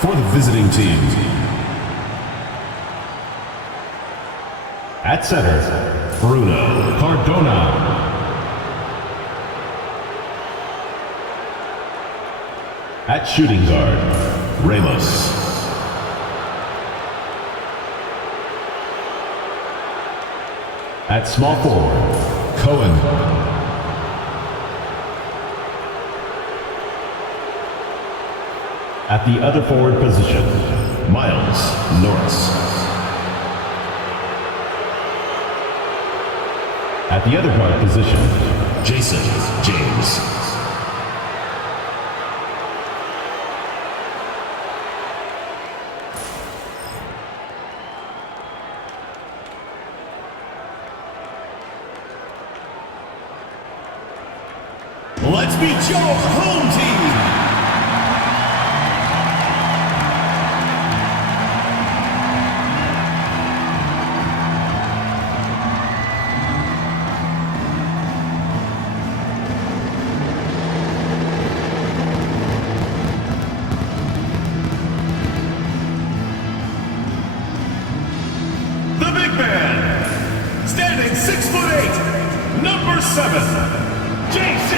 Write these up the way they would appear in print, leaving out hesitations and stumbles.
for the visiting team. At center, Bruno Cardona. At shooting guard, Ramos. At small forward, Cohen. At the other forward position, Miles Norris. At the other guard position, Jason James. Let's meet your home team. The big man, standing 6'8", number 7, JC.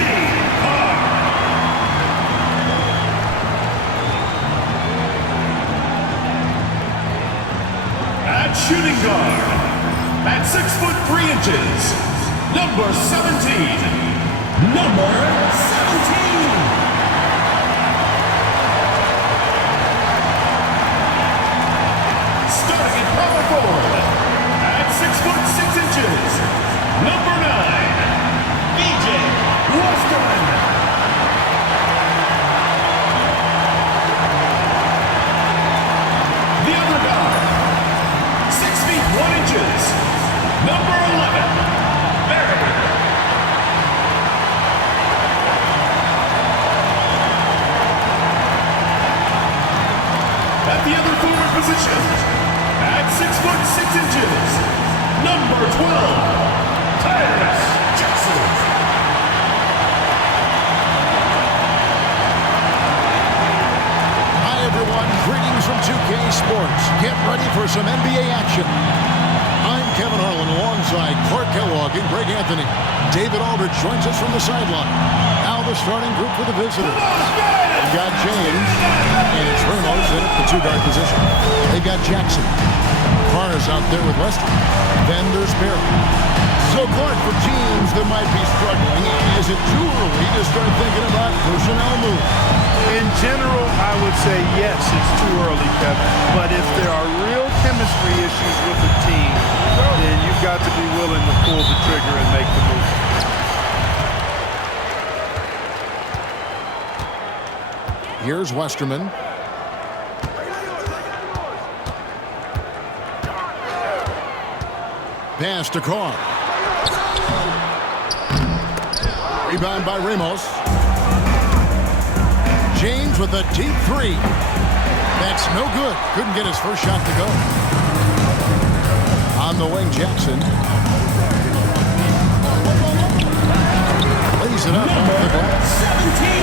At shooting guard, at 6'3", number 17, number 17. Starting at power forward, at 6'6", number 9, BJ Westerman. The other guard, 6 feet 1 inches, number 11, Barry. At the other forward position, at 6'6", number 12, Tyrus Jackson. Greetings from 2K Sports. Get ready for some NBA action. I'm Kevin Harlan alongside Clark Kellogg and Greg Anthony. David Aldridge joins us from the sideline. Now the starting group for the visitors. They've got James, and it's Ramos in at the two-guard position. They've got Jackson. Carr's out there with Weston. Then there's Barry. So, Clark, for teams that might be struggling, is it too early to start thinking about personnel moves? In general, I would say yes, it's too early, Kevin. But if there are real chemistry issues with the team, then you've got to be willing to pull the trigger and make the move. Here's Westerman. Pass to Carr. Rebound by Ramos. James with a deep three. That's no good. Couldn't get his first shot to go. On the wing, Jackson. Lays it up. Number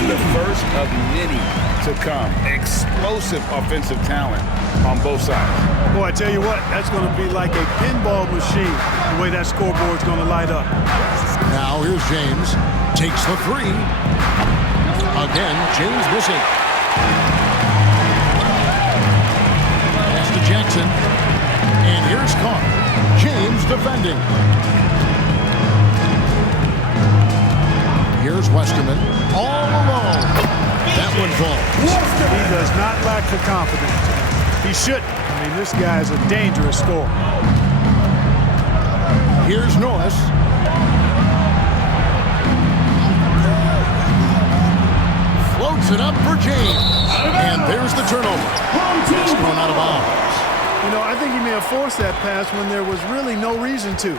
17. The first of many to come. Explosive offensive talent on both sides. Boy, I tell you what, that's going to be like a pinball machine, the way that scoreboard's going to light up. Now here's James. Takes the three. Again, James missing. Pass to Jackson. And here's Carr. James defending. Here's Westerman. All alone. That one falls. He does not lack the confidence. He shouldn't. I mean, this guy is a dangerous scorer. Here's Norris. Floats it up for James. And there's the turnover. Just going out of bounds. You know, I think he may have forced that pass when there was really no reason to.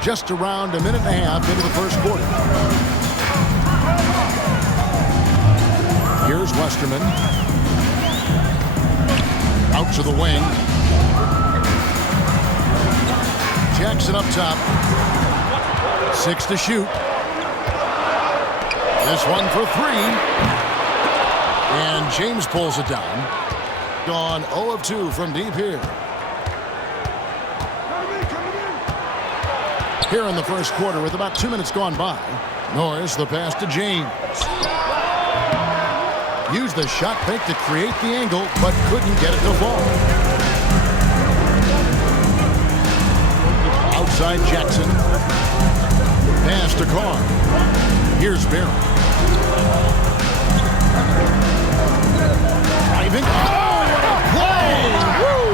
Just around a minute and a half into the first quarter. Here's Westerman. Out to the wing. Jackson up top. 6 to shoot. This one for 3. And James pulls it down. Gone 0 of 2 from deep here. Here in the first quarter with about 2 minutes gone by. Norris the pass to James. Used the shot fake to create the angle, but couldn't get it to fall. Outside Jackson. Pass to Carr. Here's Barron. Driving. Oh, what a play! Woo!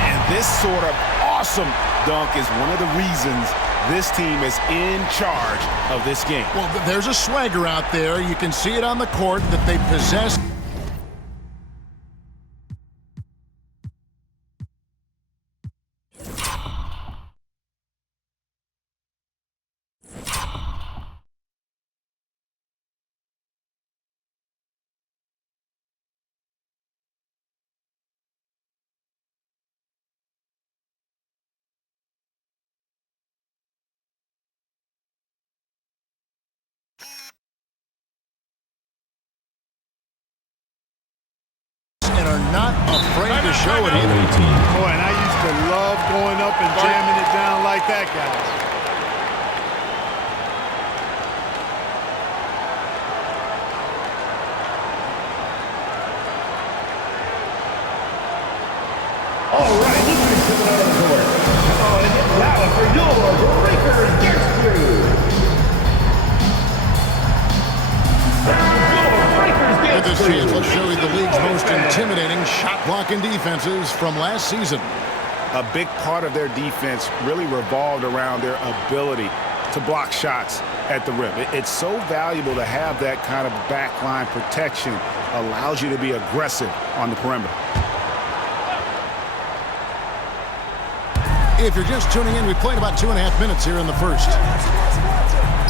And this sort of awesome dunk is one of the reasons this team is in charge of this game. Well, there's a swagger out there. You can see it on the court that they possess. And are not afraid to show it either. 18. Boy, and I used to love going up and jamming it down like that, guys. All right, let's bring something out of the court. Oh, and it's loud for your Breakers Gets Through. With this chance, let's show you the league's most intimidating shot-blocking defenses from last season. A big part of their defense really revolved around their ability to block shots at the rim. It's so valuable to have that kind of backline protection. Allows you to be aggressive on the perimeter. If you're just tuning in, we played about 2.5 minutes here in the first.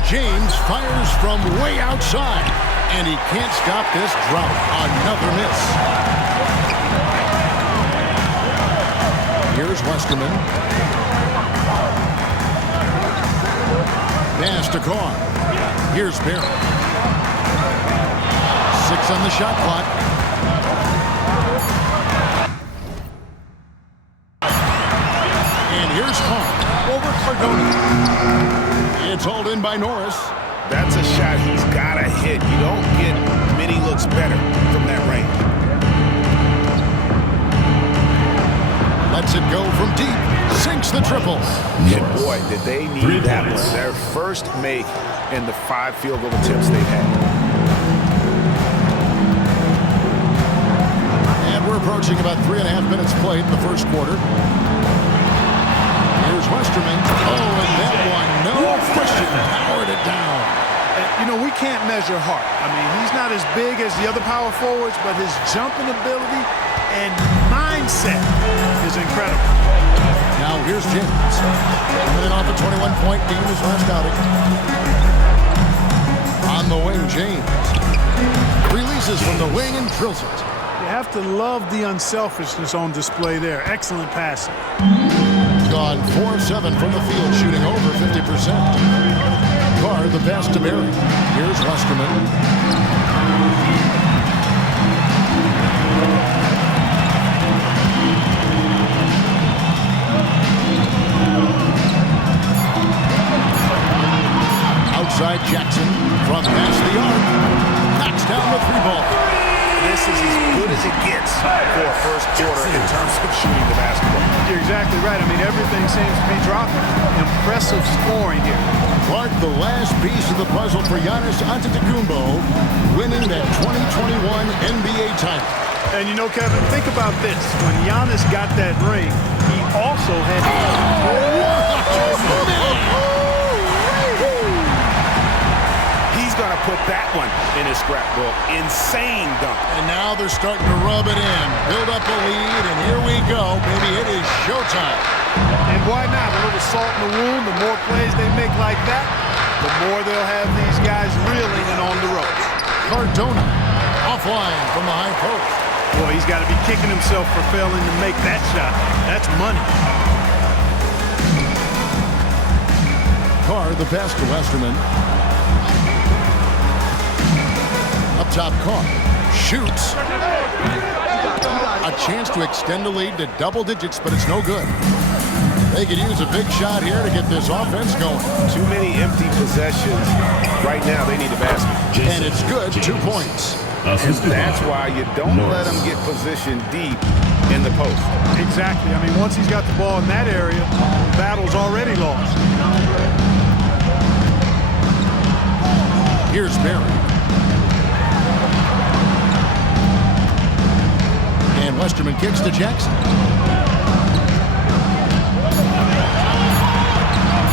James fires from way outside, and he can't stop this drought. Another miss. Here's Westerman. Pass to Carr. Here's Barron. 6 on the shot clock. And here's Carr over Cardona. It's hauled in by Norris. That's a shot he's got to hit. You don't get many looks better from that range. Lets it go from deep. Sinks the triple. And boy, did they need that one. Their first make in the 5 field goal attempts they've had. And we're approaching about 3.5 minutes played in the first quarter. Here's Westerman. Oh, and that one, no question, powered it down. And, you know, we can't measure Hart. I mean, he's not as big as the other power forwards, but his jumping ability and mindset is incredible. Now here's James. Coming in off a 21-point game his last outing. On the wing, James. Releases from the wing and drills it. You have to love the unselfishness on display there. Excellent passing. Gone 4 of 7 from the field, shooting over 50%. Carr the pass to Barry. Here's Westerman. Outside Jackson from past the arc. Knocks down the 3-ball. This is as good as it gets for a first quarter in terms of shooting the basketball. You're exactly right. I mean, everything seems to be dropping. Impressive scoring here. Clark, the last piece of the puzzle for Giannis Antetokounmpo, winning that 2021 NBA title. And you know, Kevin, think about this. When Giannis got that ring, he also had... He's going to put that one in his scrapbook. Insane dunk. And now they're starting to rub it in. Build up a lead, and here we go. Baby, it is showtime. And why not? A little salt in the wound. The more plays they make like that, the more they'll have these guys reeling and on the ropes. Cardona offline from the high post. Boy, he's got to be kicking himself for failing to make that shot. That's money. Carr, the pass to Westerman. Up top, Carr shoots. A chance to extend the lead to double digits, but it's no good. They could use a big shot here to get this offense going. Too many empty possessions. Right now, they need a basket. And it's good, 2 points. And that's why you don't let them get positioned deep in the post. Exactly. I mean, once he's got the ball in that area, the battle's already lost. Here's Barry. And Westerman kicks to Jackson.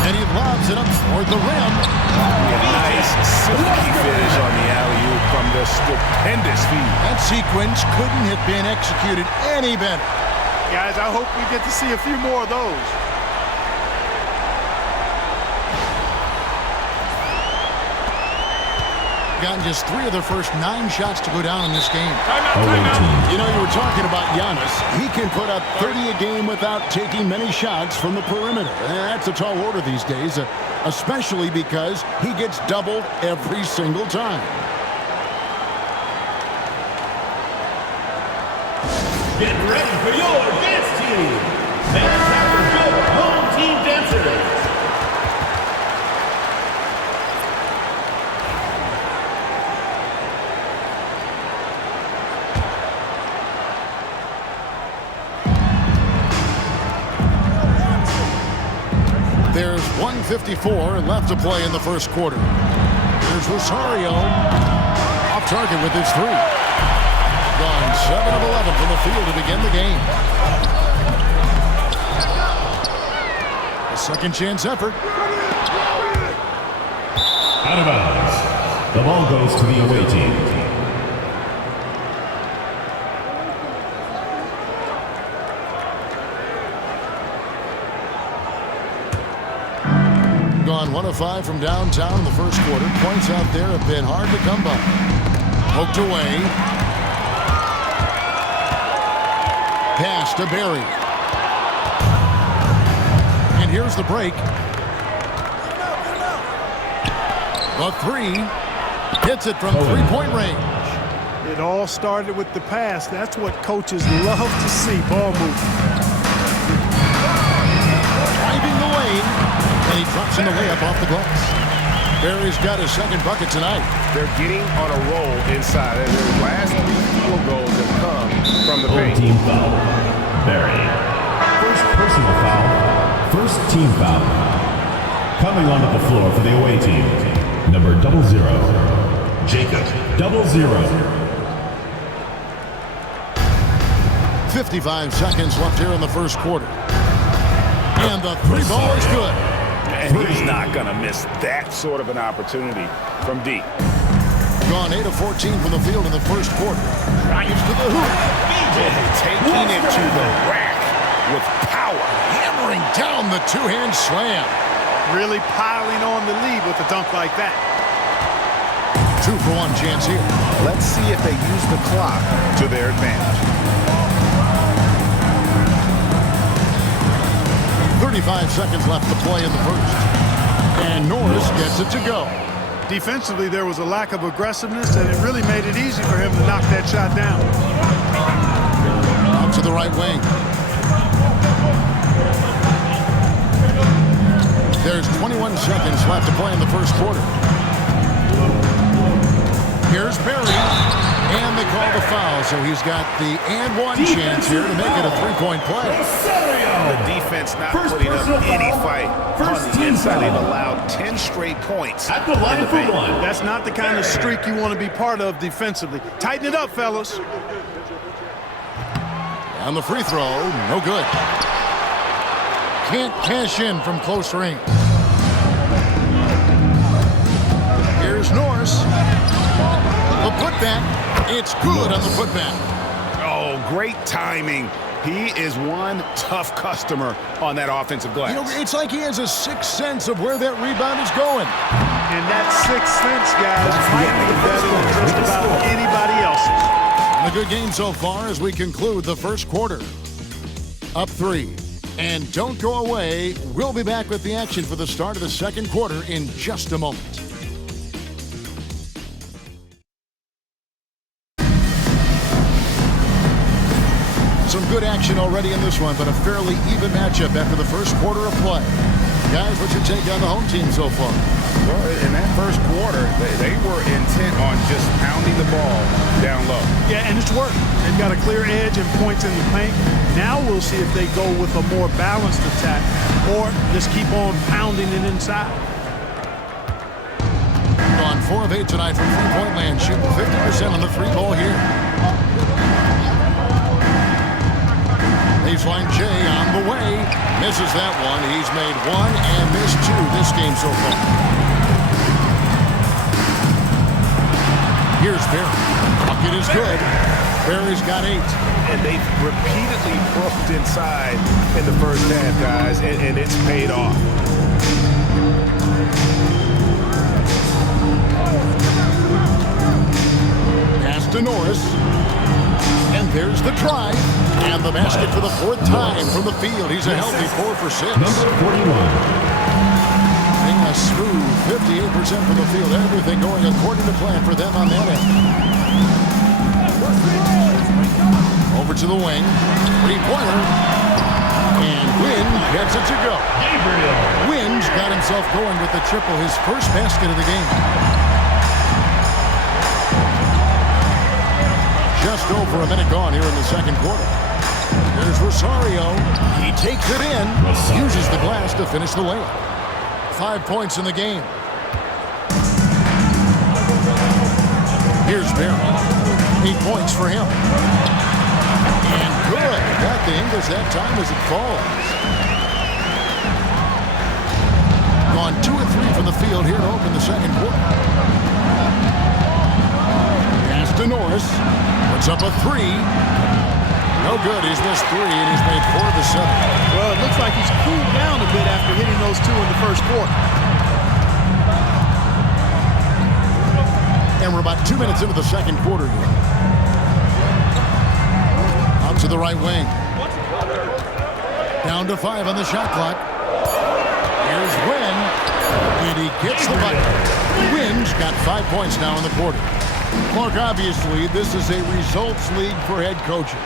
And he lobs it up toward the rim. Nice, silky finish on the alley-oop from the stupendous feed. That sequence couldn't have been executed any better. Guys, I hope we get to see a few more of those. Gotten just 3 of their first 9 shots to go down in this game. Timeout. You know, you were talking about Giannis. He can put up 30 a game without taking many shots from the perimeter. And that's a tall order these days, especially because he gets doubled every single time. Get ready for your dance team. And it's time for your home team dancers. There's 1:54 left to play in the first quarter. Here's Rosario. Off target with his 3. Gone 7 of 11 from the field to begin the game. A second chance effort. Out of bounds. The ball goes to the away team. Gone 1 of 5 from downtown in the first quarter. Points out there have been hard to come by. Poked away. Pass to Barry. And here's the break. The 3. Hits it from 3-point range. It all started with the pass. That's what coaches love to see, ball movement. Driving the lane. And he drops in the layup off the glass. Barry's got his second bucket tonight. They're getting on a roll inside. And their last 3 field goals have come from the Home paint. team foul. Barry. First personal foul. First team foul. Coming onto the floor for the away team. Number 00. Jacob 00. 55 seconds left here in the first quarter. And the 3 ball is good. And he's not going to miss that sort of an opportunity from deep. Gone 8 of 14 from the field in the first quarter. Drives to the hoop. Taking it to the rack with power. Hammering down the 2-hand slam. Really piling on the lead with a dunk like that. 2 for 1 chance here. Let's see if they use the clock to their advantage. 35 seconds left to play in the first. And Norris gets it to go. Defensively, there was a lack of aggressiveness, and it really made it easy for him to knock that shot down. Out to the right wing. There's 21 seconds left to play in the first quarter. Here's Barry. And they call the foul, so he's got the and 1 chance here to make it a 3-point play. The defense not putting up any fight on the inside. They've allowed 10 straight points At the line for 1. That's not the kind of streak you want to be part of defensively. Tighten it up, fellas. And the free throw, no good. Can't cash in from close range. Here's Norris. The putback. It's good on the putback. Oh, great timing. He is one tough customer on that offensive glass. You know, it's like he has a sixth sense of where that rebound is going. And that sixth sense, guys, might be better than just about anybody else's. The A good game so far as we conclude the first quarter. Up 3. And don't go away. We'll be back with the action for the start of the second quarter in just a moment. Some good action already in this one, but a fairly even matchup after the first quarter of play. Guys, what's your take on the home team so far? Well, in that first quarter, they were intent on just pounding the ball down low. Yeah, and it's worked. They've got a clear edge and points in the paint. Now we'll see if they go with a more balanced attack or just keep on pounding it inside. On 4 of 8 tonight from three-point land, shooting 50% on the three ball here. Baseline J on the way. Misses that one. He's made 1 and missed 2 this game so far. Here's Barry. Bucket is good. Barry's got 8. And they've repeatedly broke inside in the first half, guys, and it's paid off. Pass to Norris. And there's the drive. And the basket for the 4th time from the field. He's a healthy 4 for 6. Number 41. A smooth 58% from the field. Everything going according to plan for them on that end. Over to the wing. 3-pointer. And Wynn gets it to go. Wynn's got himself going with the triple, his first basket of the game. Just over a minute gone here in the second quarter. There's Rosario. He takes it in. Uses the glass to finish the layup. 5 points in the game. Here's Barry. 8 points for him. And good. Got the English that time as it falls. Gone 2 of 3 from the field here to open the second quarter. Pass to Norris. Puts up a 3. No good. He's missed 3, and he's made 4 of the 7. Well, it looks like he's cooled down a bit after hitting those 2 in the first quarter. And we're about 2 minutes into the second quarter here. Out to the right wing. Down to 5 on the shot clock. Here's Wynn. And he gets the bucket. Wynn's got 5 points now in the quarter. Mark, obviously, this is a results league for head coaches.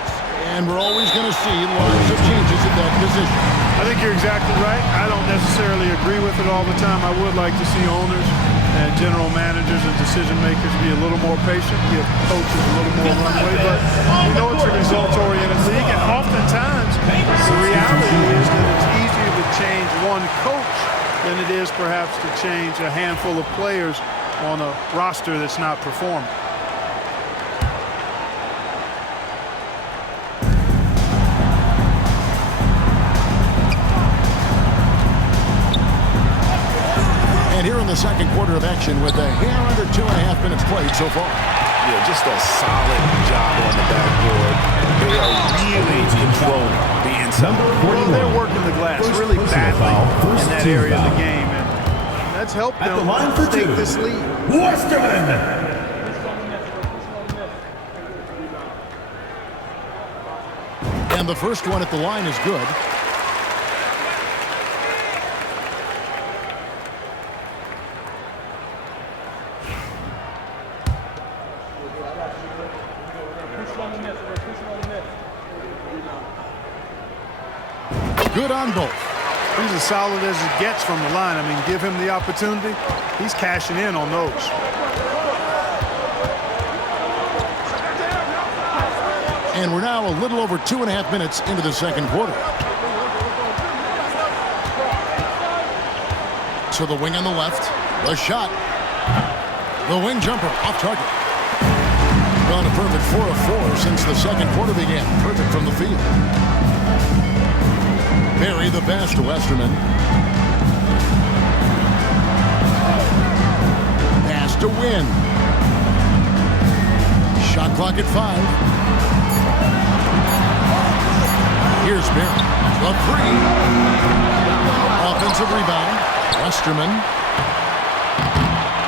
And we're always going to see lots of changes at that position. I think you're exactly right. I don't necessarily agree with it all the time. I would like to see owners and general managers and decision makers be a little more patient, give coaches a little more runway. But we know it's a results-oriented league, and oftentimes the reality is that it's easier to change one coach than it is perhaps to change a handful of players on a roster that's not performing. And here in the second quarter of action with a hair under 2.5 minutes played so far. Yeah, just a solid job on the backboard. They are really controlling the inside. Well, they're working the glass really badly in that area of the game. And that's helped them take this lead. Westerman! And the first one at the line is good. Good on both. He's as solid as it gets from the line. I mean, give him the opportunity. He's cashing in on those. And we're now a little over 2.5 minutes into the second quarter. So the wing on the left. The shot. The wing jumper off target. Gone a perfect 4 of 4 since the second quarter began. Perfect from the field. Barry the pass to Westerman. Pass to Wynn. Shot clock at 5. Here's Barry. The 3. Offensive rebound. Westerman.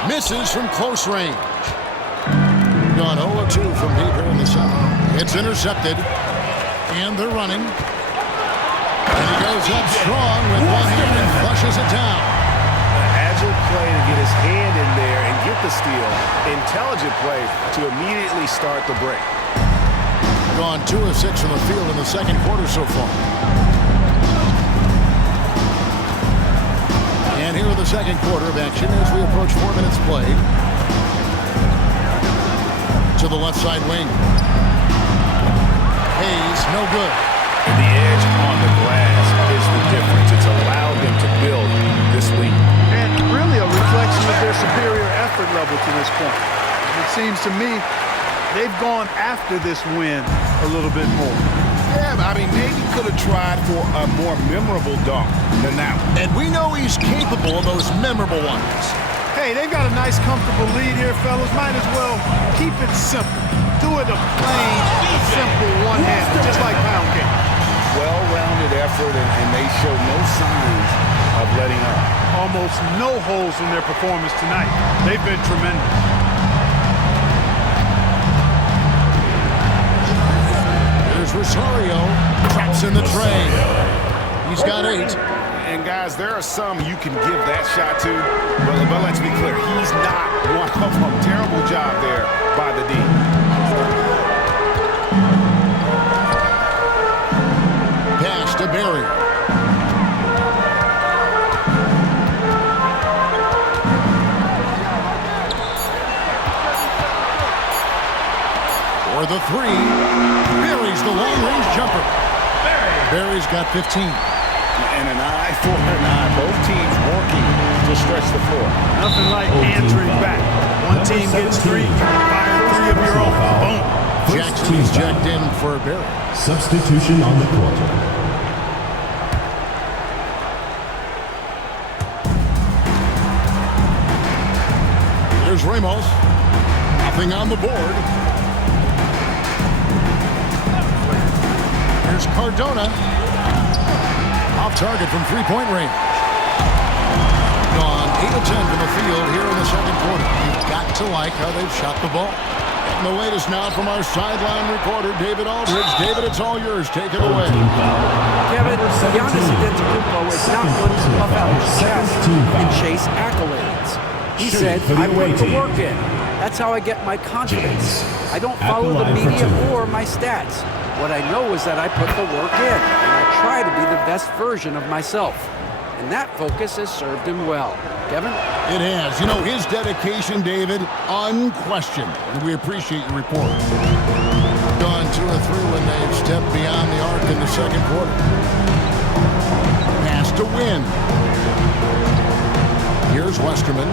Misses from close range. Gone 0-2 from deep here in the 7th. intercepted. And they're running. And he goes up strong with one hand and flushes it down. Agile play to get his hand in there and get the steal. Intelligent play to immediately start the break. Gone 2 of 6 from the field in the second quarter so far. And here in the second quarter of action as we approach 4 minutes played. To the left side wing. Hayes, no good. And the edge on the glass is the difference. It's allowed them to build this week. And really a reflection of their superior effort level to this point. It seems to me they've gone after this win a little bit more. Yeah, I mean, maybe could have tried for a more memorable dunk than that one. And we know he's capable of those memorable ones. Hey, they've got a nice, comfortable lead here, fellas. Might as well keep it simple. Do it a plain, simple one-hander, just like pound cake. Well-rounded effort, and they show no signs of letting up. Almost no holes in their performance tonight. They've been tremendous. There's Rosario. Traps in the tray. He's got 8. And guys, there are some you can give that shot to, but let's be clear, he's not one of them. Terrible job there by the D. Pass to Barry. For the 3. Barry's the long-range jumper. Barry's got 15. And an eye for an eye. Both teams working to stretch the floor. Nothing like answering back. One team gets 3, fire 3 of your own. Boom. Jackson's checked in for Barry. Substitution on the court. There's Ramos. Nothing on the board. Here's Cardona. Off target from three-point range. Gone 8 of 10 from the field here in the second quarter. You've got to like how they've shot the ball. And the latest now from our sideline reporter, David Aldridge. David, it's all yours. Take it away. Kevin, Giannis Antetokounmpo is not one to puff out his chest and chase accolades. He said, I put the work in. That's how I get my confidence. I don't follow the media or my stats. What I know is that I put the work in, and I try to be the best version of myself. And that focus has served him well. Kevin? It has. You know, his dedication, David, unquestioned. And we appreciate your report. Gone 2 or 3 when they've stepped beyond the arc in the second quarter. Pass to win. Here's Westerman.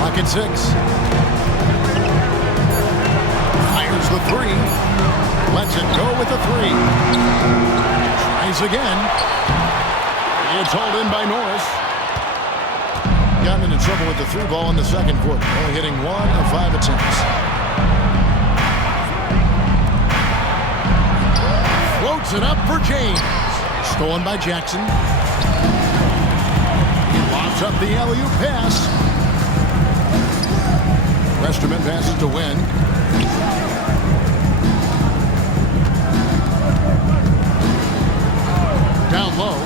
Pocket 6. Fires the 3. Lets it go with the 3. Tries again. It's hauled in by Norris. Got into trouble with the 3 ball in the second quarter. Only hitting 1 of 5 attempts. Floats it up for James. Stolen by Jackson. He lobs up the alley-oop pass. Westerman passes to Wynn. Down low.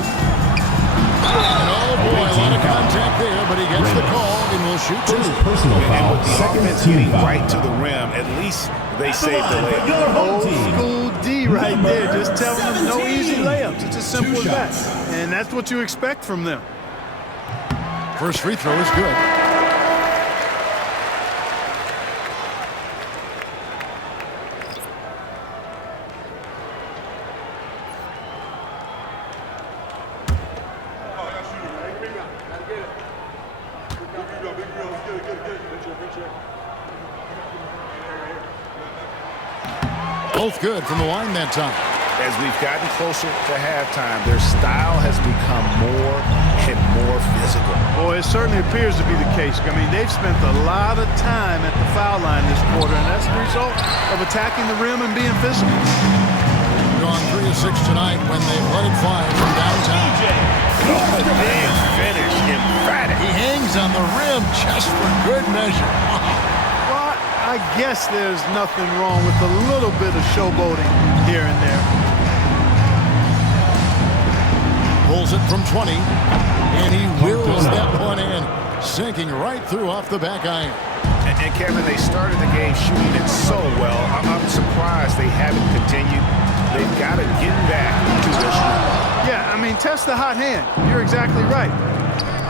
And oh boy, a lot of contact there, but he gets the call and will shoot 2. Personal foul. With the Second offense team getting foul. right to the rim, at least they saved the layup. Old school D right there, just telling them no easy layups. It's as simple as that. And that's what you expect from them. First free throw is good. Both good from the line that time. As we've gotten closer to halftime, their style has become more and more physical. Boy, it certainly appears to be the case. I mean, they've spent a lot of time at the foul line this quarter, and that's the result of attacking the rim and being physical. Gone 3 of 6 tonight when they've let it fly from downtown. Big finish, emphatic. He hangs on the rim just for good measure. I guess there's nothing wrong with a little bit of showboating here and there. Pulls it from 20, and he wheels that one in, sinking right through off the back iron. And Kevin, they started the game shooting it so well. I'm surprised they haven't continued. They've got to get back to this round. Yeah, I mean, test the hot hand. You're exactly right.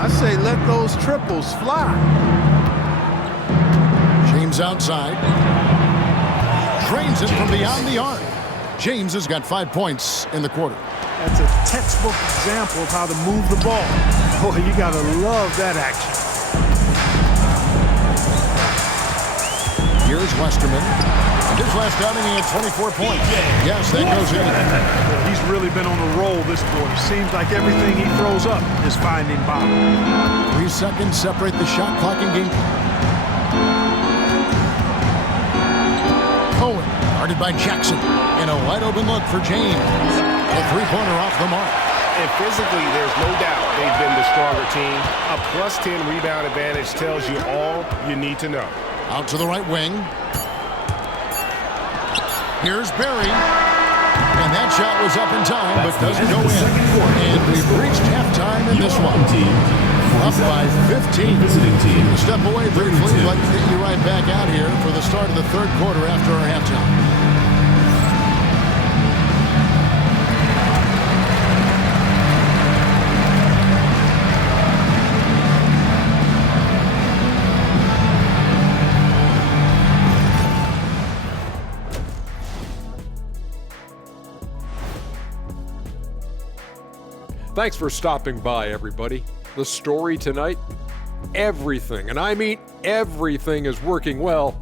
I say let those triples fly. James outside. Trains it from beyond the arc. James has got 5 points in the quarter. That's a textbook example of how to move the ball. Boy, you got to love that action. Here's Westerman. His last outing, he had 24 points. Yes, that goes in. He's really been on a roll this quarter. Seems like everything he throws up is finding bottom. 3 seconds separate the shot clock and game. Cohen, guarded by Jackson. And a wide open look for James. A three-pointer off the mark. And physically, there's no doubt they've been the stronger team. A +10 rebound advantage tells you all you need to know. Out to the right wing. Here's Barry. And that shot was up in time, but doesn't go in. And we've reached halftime in this one. Up by 15. Visiting team. We'll step away briefly, but get you right back out here for the start of the third quarter after our halftime. Thanks for stopping by, everybody. The story tonight, everything, and I mean everything, is working well.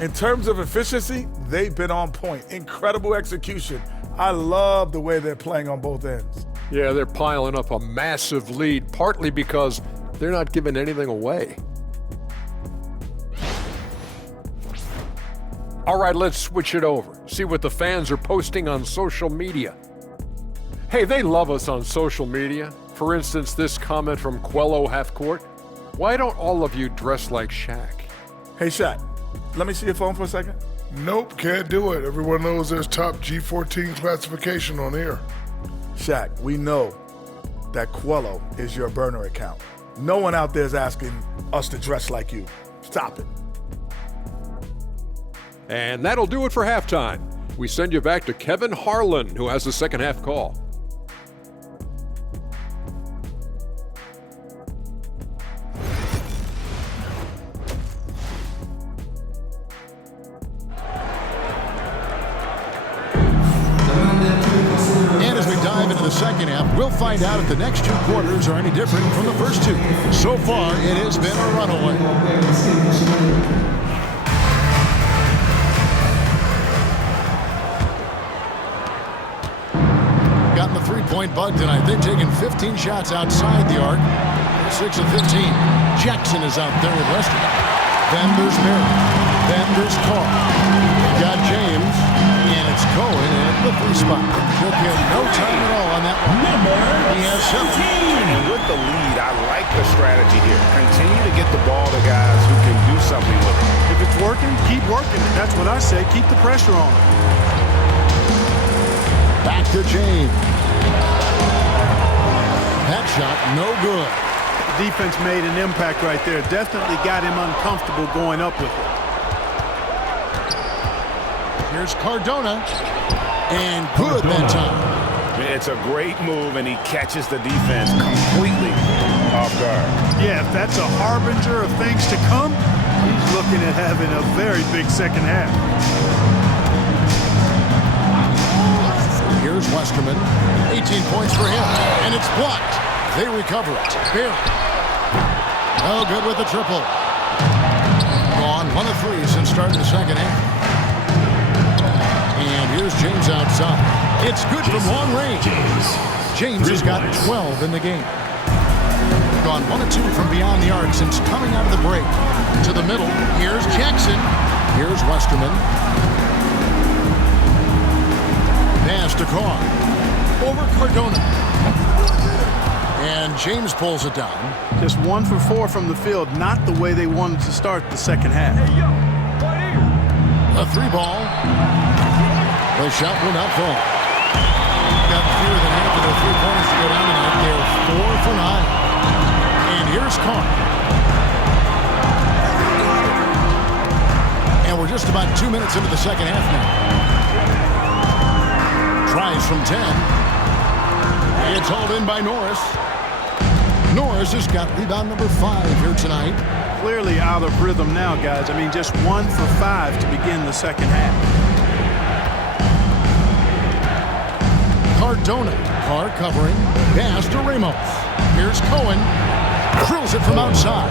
In terms of efficiency, they've been on point. Incredible execution. I love the way they're playing on both ends. Yeah, they're piling up a massive lead, partly because they're not giving anything away. All right, let's switch it over. See what the fans are posting on social media. Hey, they love us on social media. For instance, this comment from Quello Half Court. Why don't all of you dress like Shaq? Hey, Shaq, let me see your phone for a second. Nope, can't do it. Everyone knows there's top G14 classification on here. Shaq, we know that Quello is your burner account. No one out there is asking us to dress like you. Stop it. And that'll do it for halftime. We send you back to Kevin Harlan, who has the second half call. Into the second half, we'll find out if the next 2 quarters are any different from the first 2. So far, it has been a runaway. Gotten the 3-point bug tonight. They've taken 15 shots outside the arc. 6 of 15. Jackson is out there with Western. Then there's Barry. Then there's Carr. We got James. And it's Cohen at the 3 spot. Took him no time at all on that one. He has 7. And with the lead, I like the strategy here. Continue to get the ball to guys who can do something with it. If it's working, keep working it. That's what I say. Keep the pressure on. Back to James. That shot, no good. The defense made an impact right there. Definitely got him uncomfortable going up with it. Here's Cardona, and good that time. It's a great move, and he catches the defense completely off guard. Yeah, if that's a harbinger of things to come, he's looking at having a very big second half. Here's Westerman, 18 points for him, and it's blocked. They recover it. Barry. Oh, good with the triple. Gone 1 of 3 since starting the second half. And here's James outside. It's good from long range. James has got 12 in the game. Gone 1 of 2 from beyond the arc since coming out of the break. To the middle. Here's Jackson. Here's Westerman. Pass to Carr. Over Cardona. And James pulls it down. Just 1 for 4 from the field. Not the way they wanted to start the second half. A 3-ball. The shot will not fall. Got fewer than half of their 3-pointers to go down tonight. They're 4 for 9. And here's Carr. And we're just about 2 minutes into the second half now. Tries from 10. It's hauled in by Norris. Norris has got rebound number 5 here tonight. Clearly out of rhythm now, guys. I mean, just 1 for 5 to begin the second half. Cardona. Carr covering. Pass to Ramos. Here's Cohen. Drills it from outside.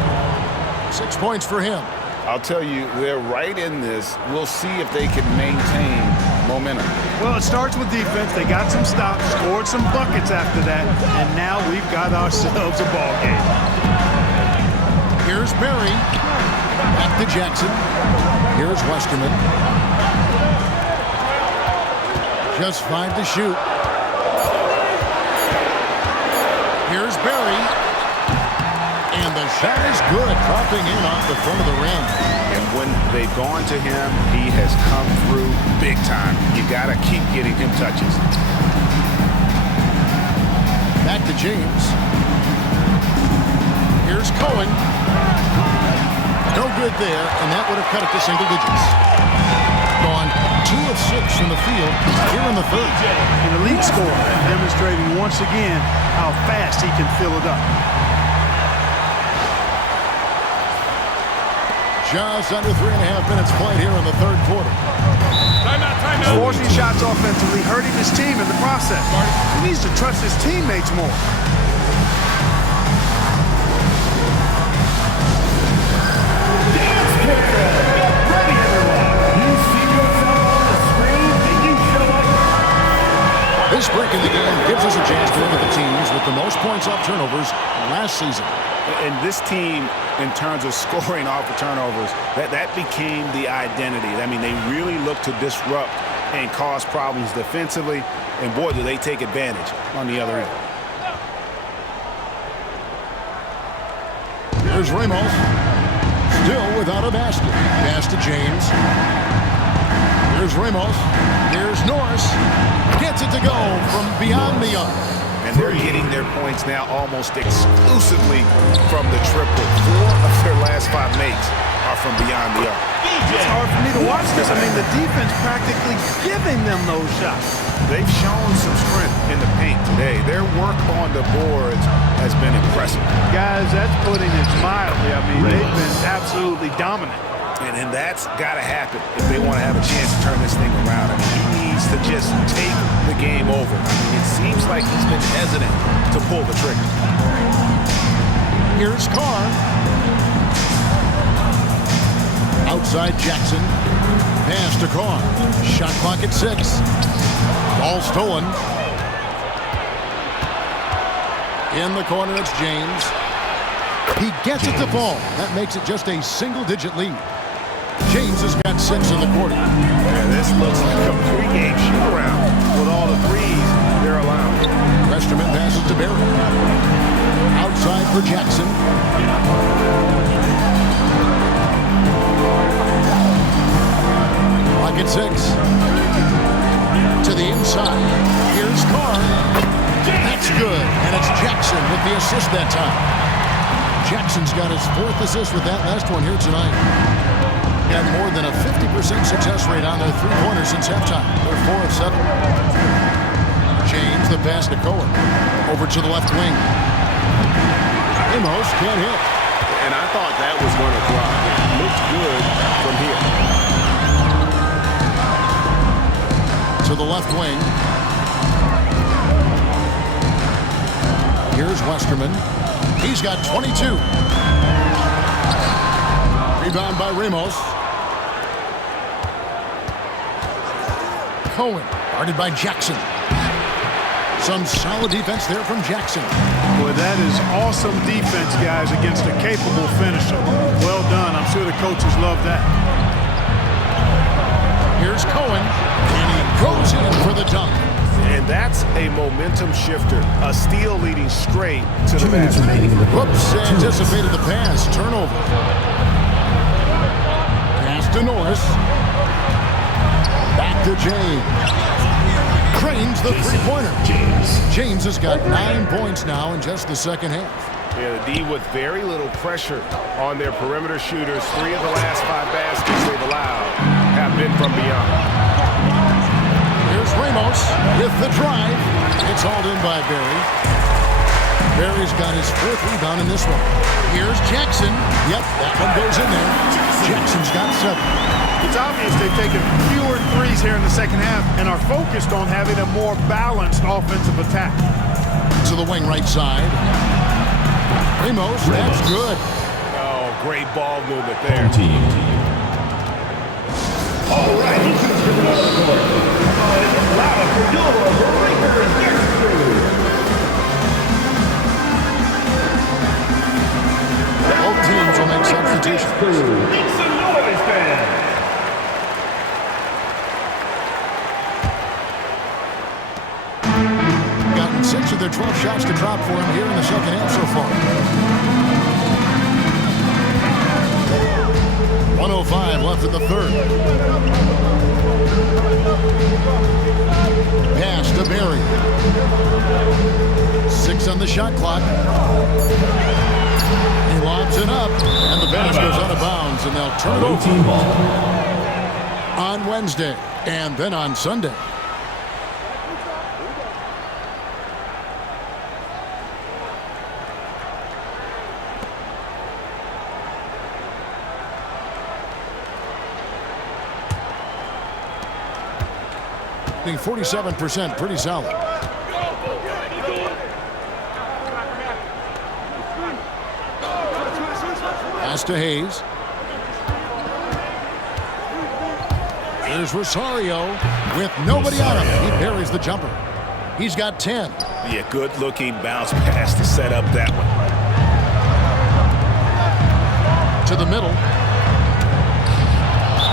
6 points for him. I'll tell you, they're right in this. We'll see if they can maintain momentum. Well, it starts with defense. They got some stops, scored some buckets after that, and now we've got ourselves a ball game. Here's Berry. Back to Jackson. Here's Westerman. Just 5 to shoot. Here's Berry. And the shot is good, dropping in off the front of the rim. And when they've gone to him, he has come through big time. You got to keep getting him touches. Back to James. Here's Cohen. No good there, and that would have cut it to single digits. Gone 2 of 6 from the field here in the third. An elite scorer, demonstrating once again how fast he can fill it up. Just under 3.5 minutes played here in the third quarter. He's forcing shots offensively, hurting his team in the process. He needs to trust his teammates more. Ready, everyone. You see yourself on the screen, and you show up. This break in the game gives us a chance to look at the teams with the most points off turnovers last season. And this team, in terms of scoring off the turnovers, that became the identity. I mean, they really look to disrupt and cause problems defensively, and boy, do they take advantage on the other end. Here's Ramos, still without a basket. Pass to James. Here's Ramos. Here's Norris. Gets it to go from beyond the arc. And they're getting their points now almost exclusively from the triple. 4 of their last 5 makes are from beyond the arc. It's hard for me to watch this. I mean, the defense practically giving them those shots. They've shown some strength in the paint today. Their work on the boards has been impressive. Guys, that's putting it mildly. I mean, they've been absolutely dominant. And that's got to happen if they want to have a chance to turn this thing around. I mean, he needs to just take the game over. I mean, it seems like he's been hesitant to pull the trigger. Here's Carr. Outside Jackson. Pass to Carr. Shot clock at 6. Ball stolen. In the corner, it's James. He gets it to fall. That makes it just a single-digit lead. James has got 6 in the quarter. Yeah, this looks like a pregame shoot-around with all the threes they're allowing. Westerman passes to Berry. Outside for Jackson. Clock at 6. To the inside. Here's Carr. That's good. And it's Jackson with the assist that time. Jackson's got his 4th assist with that last one here tonight. Got more than a 50% success rate on their 3-pointers since halftime. They're 4 of 7. James, the pass to Cohen. Over to the left wing. Ramos can't hit. And I thought that was going to drop. It looked good from here. To the left wing. Here's Westerman. He's got 22. Rebound by Ramos. Cohen, guarded by Jackson. Some solid defense there from Jackson. Boy, that is awesome defense, guys, against a capable finisher. Well done. I'm sure the coaches love that. Here's Cohen, and he goes in for the dunk. And that's a momentum shifter. A steal leading straight to the 2 minutes basket. remaining in the quarter. Whoops, anticipated the pass. Turnover. Pass to Norris. to James. Cranes the three-pointer. James has got 9 points now in just the second half. Yeah, the D with very little pressure on their perimeter shooters. 3 of the last 5 baskets they've allowed have been from beyond. Here's Ramos with the drive. It's hauled in by Barry. Barry's got his 4th rebound in this one. Here's Jackson. Yep, that one goes in there. Jackson's got 7. It's obvious they've taken fewer threes here in the second half and are focused on having a more balanced offensive attack. To the wing right side. Ramos, that's good. Oh, great ball movement there. Team. All right, he's going to strip it out of the court. Come on, it's loud for your breaker Dexter. Both teams will make substitutions. Make some noise, fans. Gotten 6 of their 12 shots to drop for him here in the second half so far. 1:05 left in the third. Pass to Barry. 6 on the shot clock. He lobs it up, and the pass goes out of bounds, and they'll turn it over Team ball. on Wednesday and then on Sunday. Being 47%, pretty solid. Pass to Hayes. Here's Rosario with nobody on him. He buries the jumper. He's got 10. Yeah, good-looking bounce pass to set up that one. To the middle.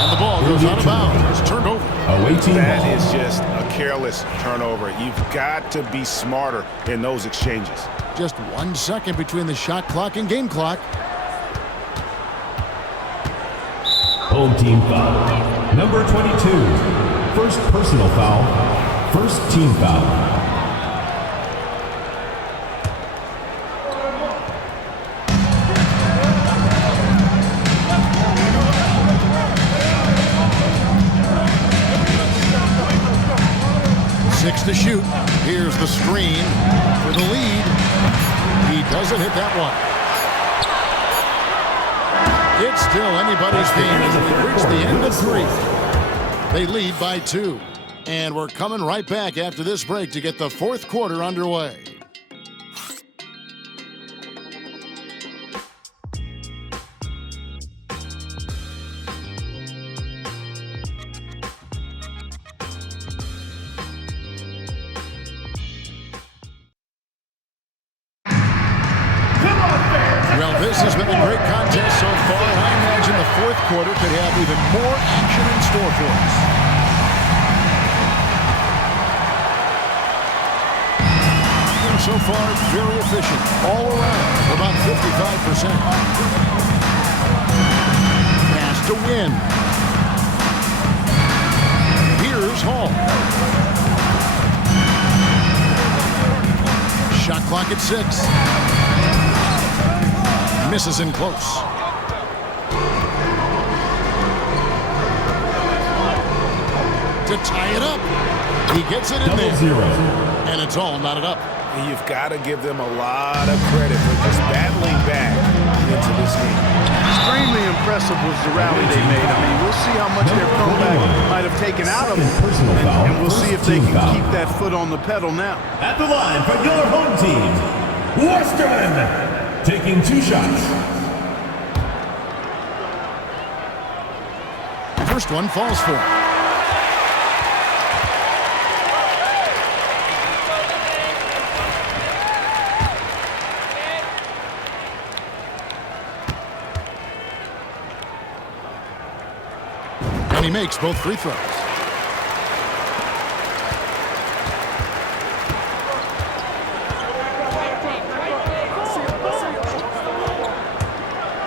And the ball goes out of bounds. It's turned over. Away team That ball. is just a careless turnover. You've got to be smarter in those exchanges. Just 1 second between the shot clock and game clock. Home team foul. Number 22. First personal foul. First team foul. Six to shoot. Here's the screen for the lead. He doesn't hit that one. It's still anybody's game as we reach the end of 3. They lead by 2. And we're coming right back after this break to get the 4th quarter underway. Well, this has been a great contest so far. I imagine the 4th quarter could have even more action in store for us. And so far, very efficient all around, about 55%. Pass to win. Here's Hall. Shot clock at 6. Misses in close. To tie it up. He gets it in there. 0. And it's all knotted up. You've got to give them a lot of credit for just battling back into this game. Extremely impressive was the rally they made. I mean, we'll see how much their comeback might have taken out of them. And we'll see if they can keep that foot on the pedal now. At the line for your home team, Westerman. Taking 2 shots. First one falls for him. And he makes both free throws.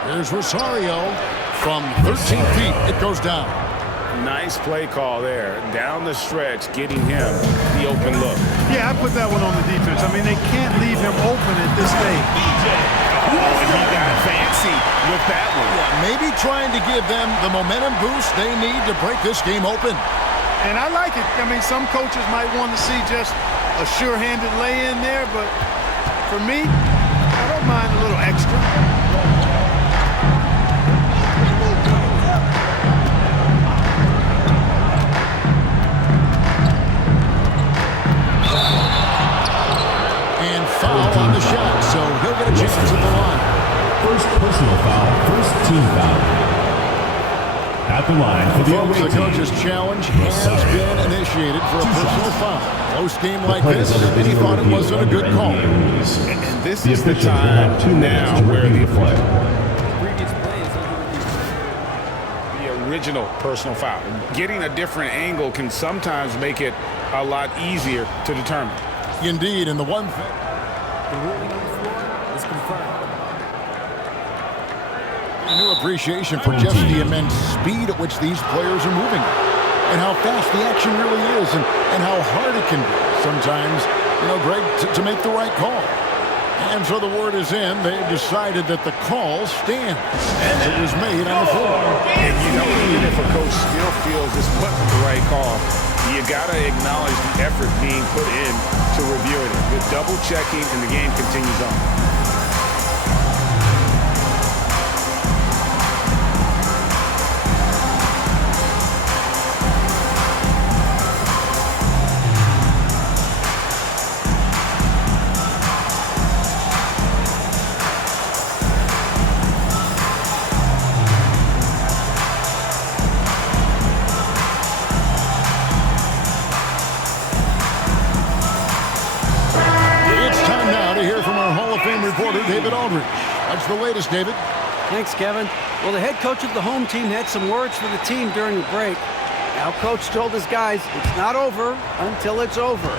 Here's Rosario from 13 feet. It goes down. Nice play call there. Down the stretch, getting him the open look. Yeah, I put that one on the defense. I mean, they can't leave him open at this stage. Oh, and he got fancy with that one. Yeah, maybe trying to give them the momentum boost they need to break this game open. And I like it. I mean, some coaches might want to see just a sure-handed lay-in there, but for me, I don't mind a little extra. And foul on the shot, so he'll get a chance at the line. First personal foul, first team foul. At the line for the Folks, away the team. coach's challenge has been initiated for a personal foul. Close game like this, he thought it wasn't a good call. And this is the time now where the original personal foul. Getting a different angle can sometimes make it a lot easier to determine. Indeed, and the one thing. The ruling on the floor is confirmed. A new appreciation for just the immense speed at which these players are moving and how fast the action really is and how hard it can be sometimes, Greg, to make the right call. And so the word is in. They've decided that the call stands as it was made on the floor. And even if a coach still feels this wasn't the right call, you got to acknowledge the effort being put in to reviewing it. The double checking and the game continues on. David Aldridge. That's the latest, David. Thanks, Kevin. Well, the head coach of the home team had some words for the team during the break. Our coach told his guys it's not over until it's over.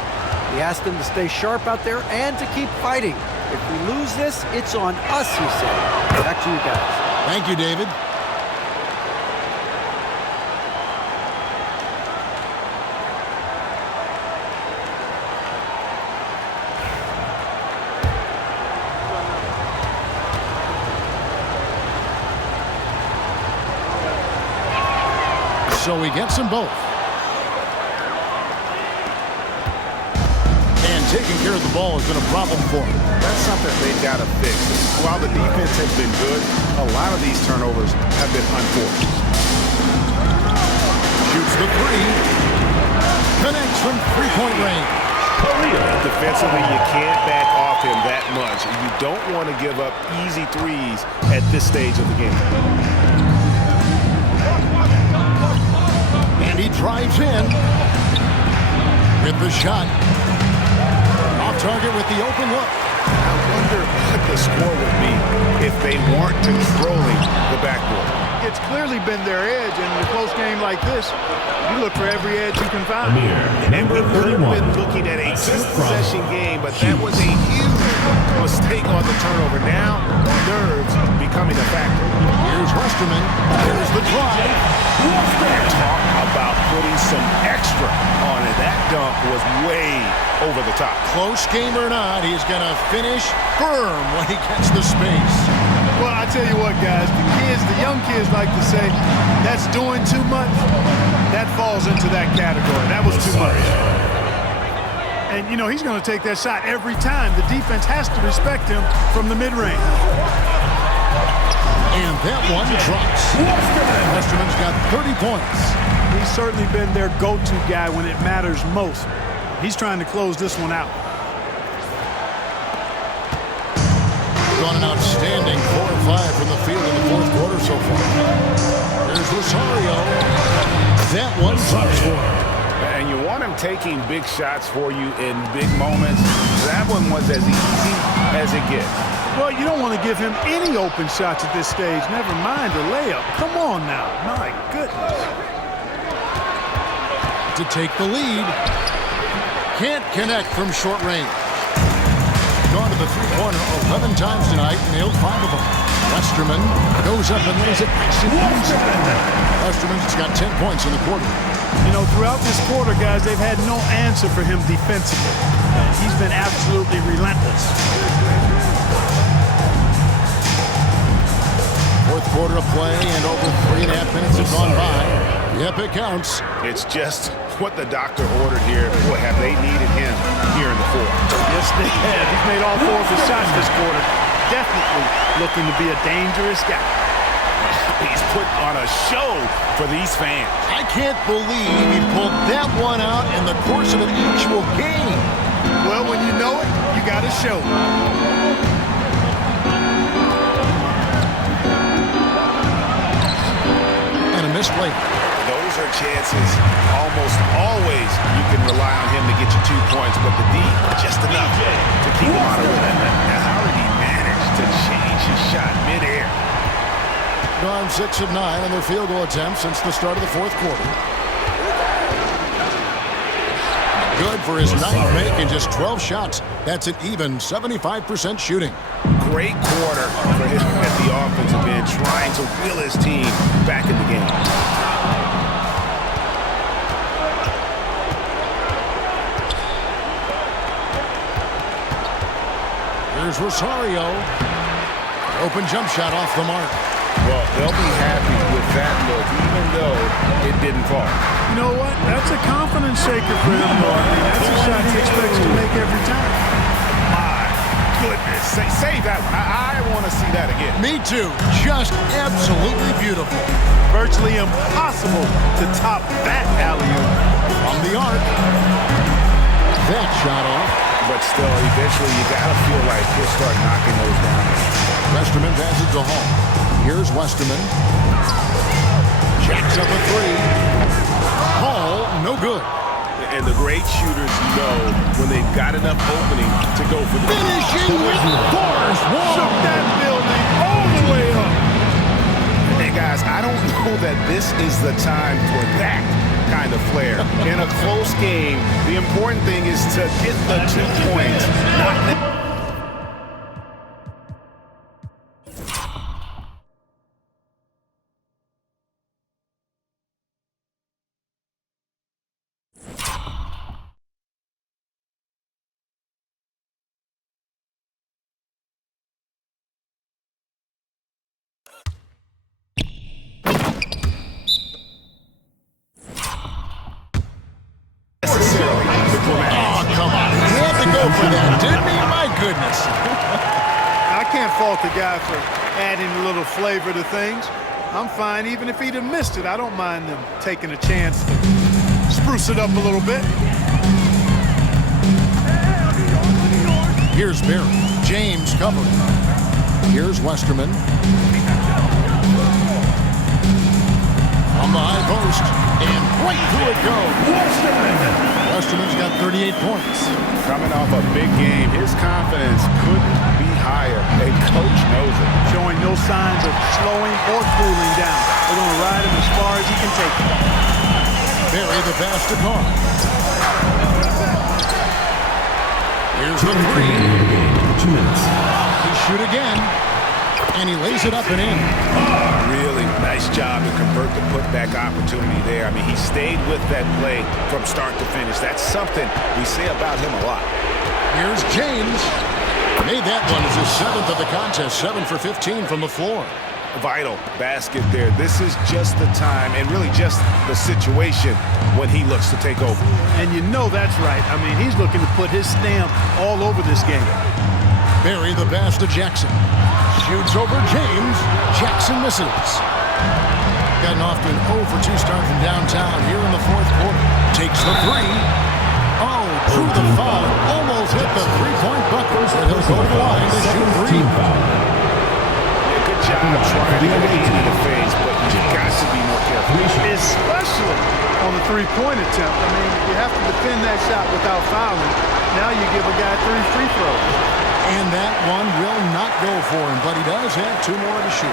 He asked them to stay sharp out there and to keep fighting. If we lose this, it's on us, he said. Back to you guys. Thank you, David. So he gets them both. And taking care of the ball has been a problem for him. That's something they've got to fix. While the defense has been good, a lot of these turnovers have been unforced. Shoots the three. Connects from three-point range. Defensively, you can't back off him that much. You don't want to give up easy threes at this stage of the game. And he drives in with the shot. Off target with the open look. I wonder what the score would be if they weren't controlling the backboard. It's clearly been their edge, and in a close game like this, you look for every edge you can find. Number We've 31. been looking at a two-possession game, but that was a huge mistake on the turnover. Now, nerves becoming a factor. Here's Westerman. There's the drive. Talk about putting some extra on it. That dunk was way over the top. Close game or not, he's going to finish firm when he gets the space. Well, I tell you what, guys, the young kids like to say, that's doing too much. That falls into that category. That was too much. And, he's going to take that shot every time. The defense has to respect him from the mid-range. And that one drops. Westerman's got 30 points. He's certainly been their go-to guy when it matters most. He's trying to close this one out. Gone an outstanding 4 or 5 from the field in the fourth quarter so far. There's Rosario. That one drops for him. And you want him taking big shots for you in big moments. That one was as easy as it gets. Well, you don't want to give him any open shots at this stage, never mind a layup. Come on now. My goodness. To take the lead. Can't connect from short range. Gone to the three-pointer 11 times tonight, nailed 5 of them. Westerman goes up and lays it nice and easy. Westerman's got 10 points in the quarter. You know, throughout this quarter, guys, they've had no answer for him defensively. He's been absolutely relentless. Fourth quarter of play, and over 3.5 minutes have gone by. Yep, it counts. It's just what the doctor ordered here. Boy, have they needed him here in the fourth. Yes, they have. He's made all 4 of his shots this quarter. Definitely looking to be a dangerous guy. He's put on a show for these fans. I can't believe he pulled that one out in the course of an actual game. Well, when you know it, you got to show it. And a missed play. Those are chances. Almost always you can rely on him to get you 2 points, but the D, just enough to keep him out of it. Now, how did he manage to change his shot midair? Gone 6 of 9 on their field goal attempts since the start of the fourth quarter. Good for his ninth make in just 12 shots. That's an even 75% shooting. Great quarter for him at the offensive end, trying to will his team back in the game. Here's Rosario. Open jump shot off the mark. Well, they'll be happy with that look, even though it didn't fall. You know what? That's a confidence shaker for him, though. I mean, that's a shot he expects to make every time. My goodness. Save that one. I want to see that again. Me too. Just absolutely beautiful. Virtually impossible to top that alley-oop. From the arc. That shot off. But still, eventually, you got to feel like he'll start knocking those down. Westerman passes to Hall. Here's Westerman. Jacks up a 3. Hall, no good. And the great shooters know when they've got enough opening to go for the finishing with force. Shook that building all the way up. Hey, guys, I don't know that this is the time for that kind of flair. In a close game, the important thing is to get the 2 points, not necessarily. Oh, come on. He had to go for that, didn't he? My goodness. I can't fault the guy for adding a little flavor to things. I'm fine even if he'd have missed it. I don't mind them taking a chance to spruce it up a little bit. Here's Barry. James covering. Here's Westerman. On the high post. And right through it goes. Westerman's got 38 points. Coming off a big game, his confidence couldn't be higher. A coach knows it. Showing no signs of slowing or cooling down. They're going to ride him as far as he can take him. Barry the pass to Carr. Here's the 3. 2 minutes. He shoot again. And he lays it up and in. Really nice job to convert the putback opportunity there. I mean, he stayed with that play from start to finish. That's something we say about him a lot. Here's James. Made that one as his 7th of the contest. 7 for 15 from the floor. Vital basket there. This is just the time and really just the situation when he looks to take over. And you know that's right. I mean, he's looking to put his stamp all over this game. Barry the pass to Jackson. Shoots over James. Jackson misses. Gotten off to an 0 for 2 start from downtown here in the fourth quarter. Takes the 3. Oh, drew the foul. Almost hit the 3-point bucket. And he'll go to the line to shoot 3. Good job trying to get it into the face, but you got to be more careful. Especially on the 3-point attempt. I mean, you have to defend that shot without fouling. Now you give a guy 3 free throws. And that one will not go for him, but he does have 2 more to shoot.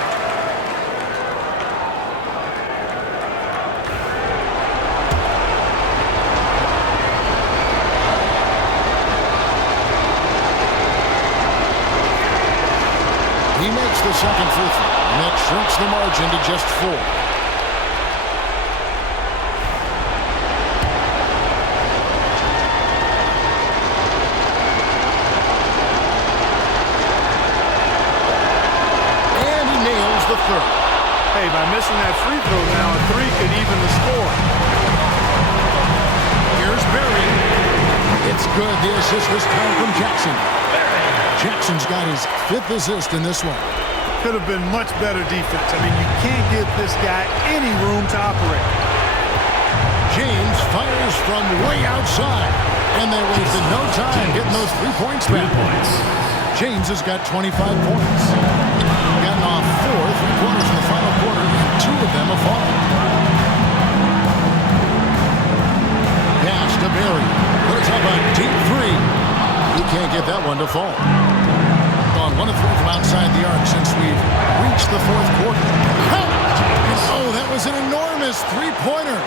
He makes the second free throw, and that shrinks the margin to just 4. And he nails the third. Hey, by missing that free throw now, a 3 could even the score. Here's Berry. It's good. The assist this time from Jackson. Jackson's got his 5th assist in this one. Could have been much better defense. I mean, you can't give this guy any room to operate. James fires from way outside, and they wasted no time getting those 3 points back. 3 points. James has got 25 points. Gotten off 4 3-pointers in the final quarter, and 2 of them have fallen. Pass to Berry. Puts up a deep 3. He can't get that one to fall. On 1 of 3 from outside the arc since we've reached the 4th quarter. Oh, that was an enormous 3-pointer.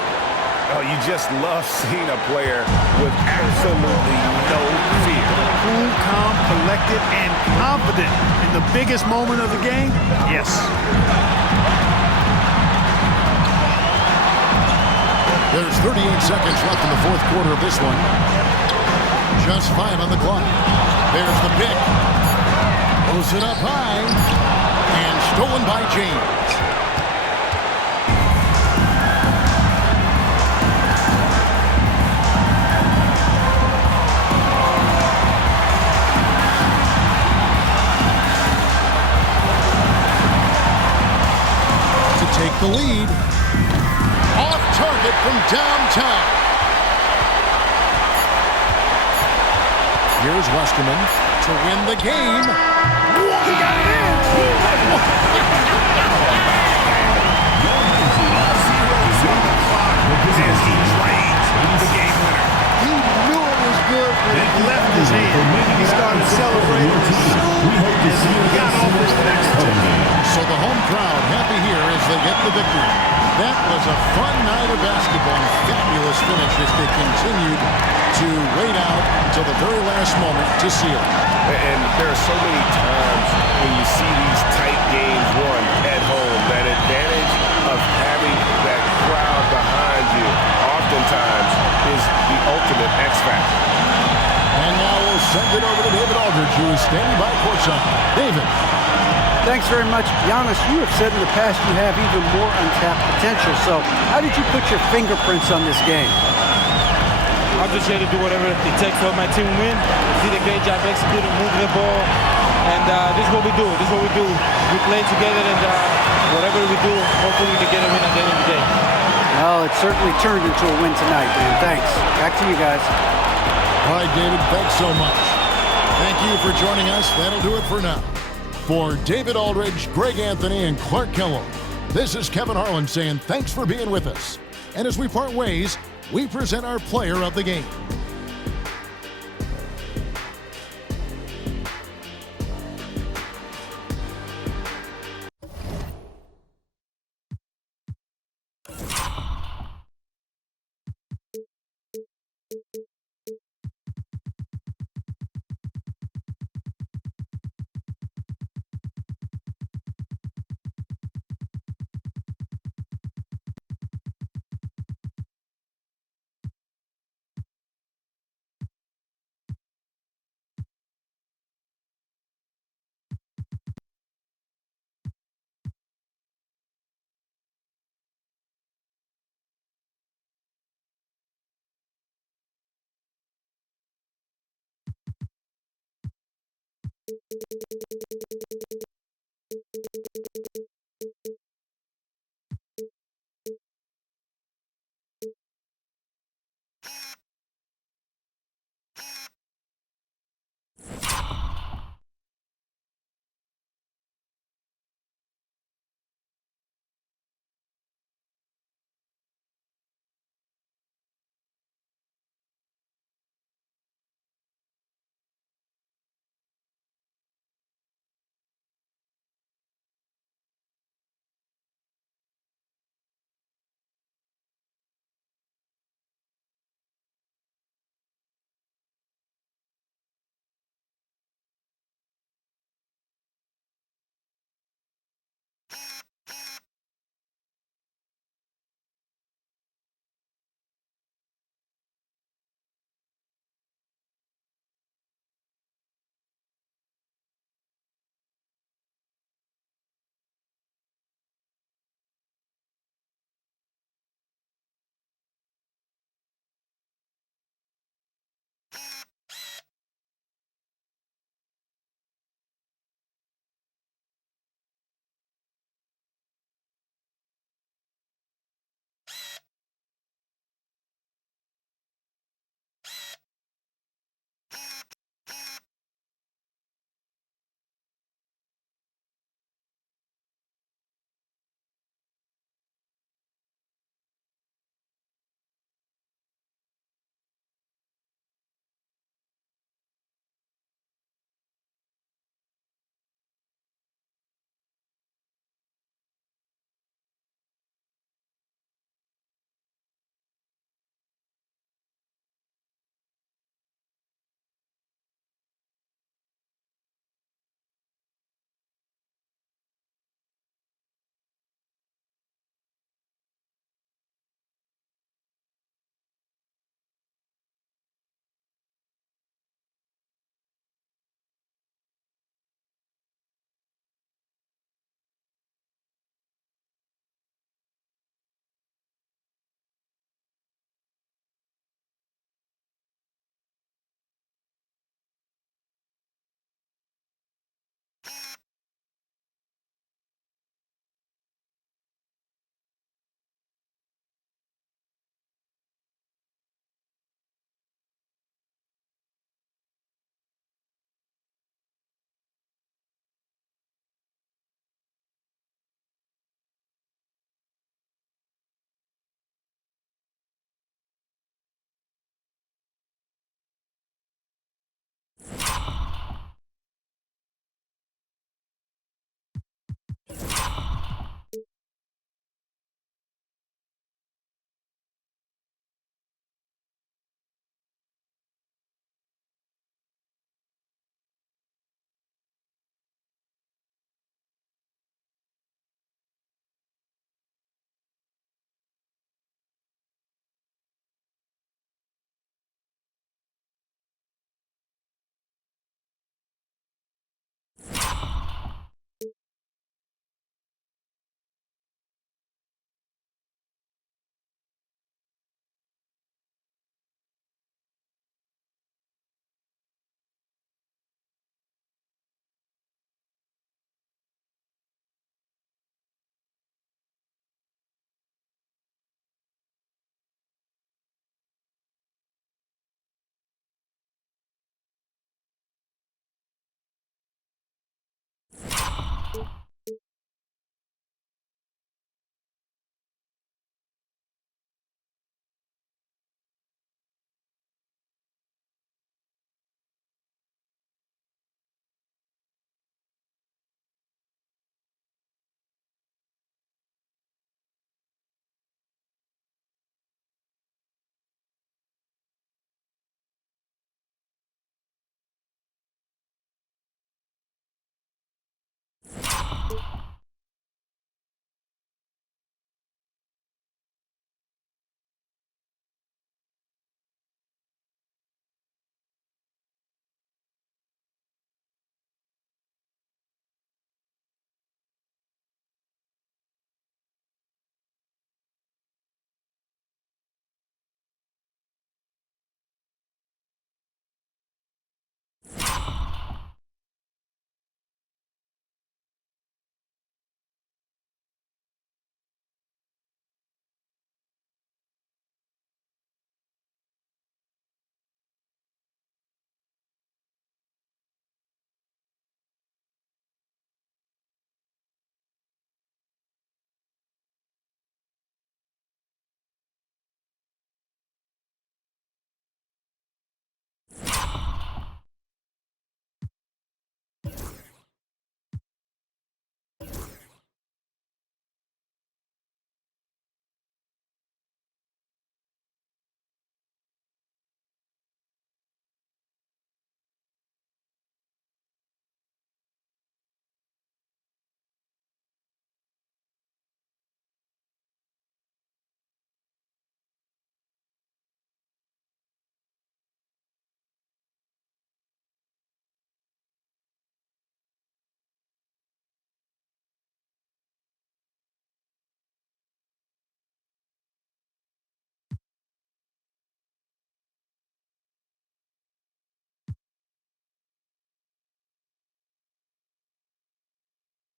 Oh, you just love seeing a player with absolutely no fear. Cool, calm, collected, and confident in the biggest moment of the game. Yes. There's 38 seconds left in the 4th quarter of this one. Just 5 on the clock. There's the pick. Throws it up high. And stolen by James. To take the lead. Off target from downtown. Here's Westerman to win the game. He got it in. As he drains the game winner. He knew it was good when it left his hand. He started celebrating as soon as he got off his next two. So the home crowd happy here as they get the victory. That was a fun night of basketball and fabulous finish as they continued to wait out until the very last moment to seal it. And there are so many times when you see these tight games won at home, that advantage of having that crowd behind you oftentimes is the ultimate X factor. And now we'll send it over to David Aldridge, who is standing by courtside. David. Thanks very much. Giannis, you have said in the past you have even more untapped potential. So how did you put your fingerprints on this game? I'm just here to do whatever it takes to help my team win. We did a great job executing, moving the ball, and this is what we do. This is what we do. We play together, and whatever we do, hopefully we can get a win at the end of the day. Well, it certainly turned into a win tonight, man. Thanks. Back to you guys. All right, David, thanks so much. Thank you for joining us. That'll do it for now. For David Aldridge, Greg Anthony, and Clark Kellogg, this is Kevin Harlan saying thanks for being with us. And as we part ways, we present our player of the game.